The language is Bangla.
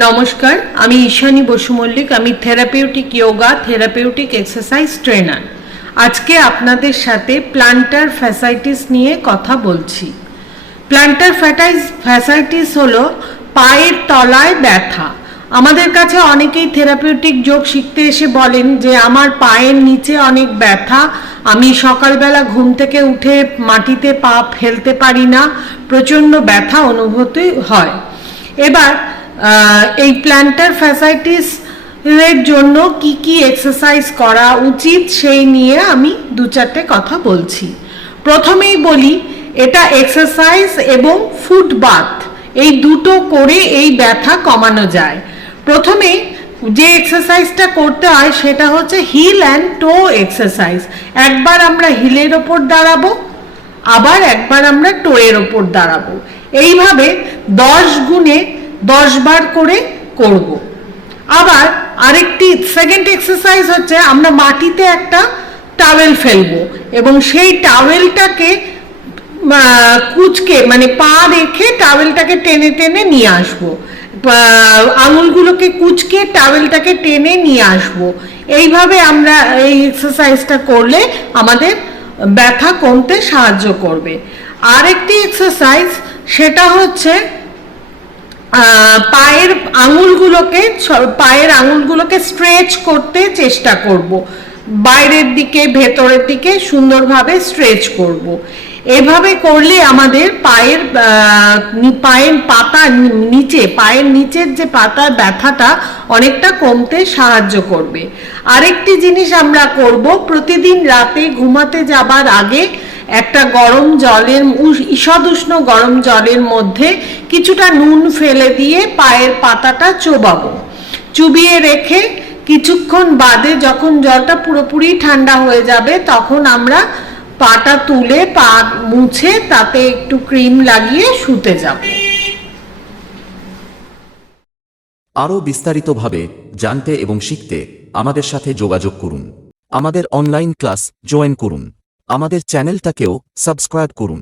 নমস্কার, আমি ঈশানী বসু মল্লিক। আমি therapeutic yoga, therapeutic exercise trainer. আজকে আপনাদের সাথে প্ল্যান্টার ফ্যাসাইটিস নিয়ে কথা বলছি। প্ল্যান্টার ফ্যাসাইটিস হলো পায়ের তলায় ব্যথা। আমাদের কাছে অনেকেই থেরাপিউটিক যোগ শিখতে এসে বলেন যে আমার পায়ের নিচে অনেক ব্যথা, আমি সকালবেলা ঘুম থেকে উঠে মাটিতে পা ফেলতে পারি না, প্রচণ্ড ব্যথা অনুভূতি হয়। এবার এই প্ল্যান্টার ফ্যাসাইটিস এর জন্য কি কি এক্সারসাইজ করা উচিত সেই নিয়ে আমি দু চারটে কথা বলছি। প্রথমেই বলি, এটা এক্সারসাইজ এবং ফুট বাথ এই দুটো করে এই ব্যথা কমানো যায়। প্রথমে যে এক্সারসাইজটা করতে হয় সেটা হচ্ছে হিল অ্যান্ড টো এক্সারসাইজ। একবার আমরা হিলের ওপর দাঁড়াবো, আবার একবার আমরা টোয়ের ওপর দাঁড়াবো। এইভাবে 10 গুণে 10 বার করে করব। আবার আরেকটি সেকেন্ড এক্সারসাইজ হচ্ছে আমরা মাটিতে একটা টাওয়েল ফেলবো এবং সেই টাওয়েলটাকে কুচকে মানে পা রেখে টাওয়েলটাকে টেনে টেনে নিয়ে আসবো, আঙুলগুলোকে কুচকে টাওয়েলটাকে টেনে নিয়ে আসবো। এইভাবে আমরা এই এক্সারসাইজটা করলে আমাদের ব্যথা কমতে সাহায্য করবে। আরেকটি এক্সারসাইজ সেটা হচ্ছে পায়ের আঙুলগুলোকে স্ট্রেচ করতে চেষ্টা করব, বাইরের দিকে ভেতরের দিকে সুন্দরভাবে স্ট্রেচ করব। এভাবে করলে আমাদের পায়ের নিচের যে পাতার ব্যথাটা অনেকটা কমতে সাহায্য করবে। আরেকটি জিনিস আমরা করব, প্রতিদিন রাতে ঘুমাতে যাবার আগে একটা ঈষদ উষ্ণ গরম জলের মধ্যে কিছুটা নুন ফেলে দিয়ে পায়ের পাতাটা চুবিয়ে রেখে কিছুক্ষণ বাদে যখন জলটা পুরোপুরি ঠান্ডা হয়ে যাবে তখন আমরা পাটা তুলে পা মুছে তাতে একটু ক্রিম লাগিয়ে শুতে যাব। আরও বিস্তারিতভাবে জানতে এবং শিখতে আমাদের সাথে যোগাযোগ করুন। আমাদের অনলাইন ক্লাস জয়েন করুন। আমাদের চ্যানেলটাকেও সাবস্ক্রাইব করুন।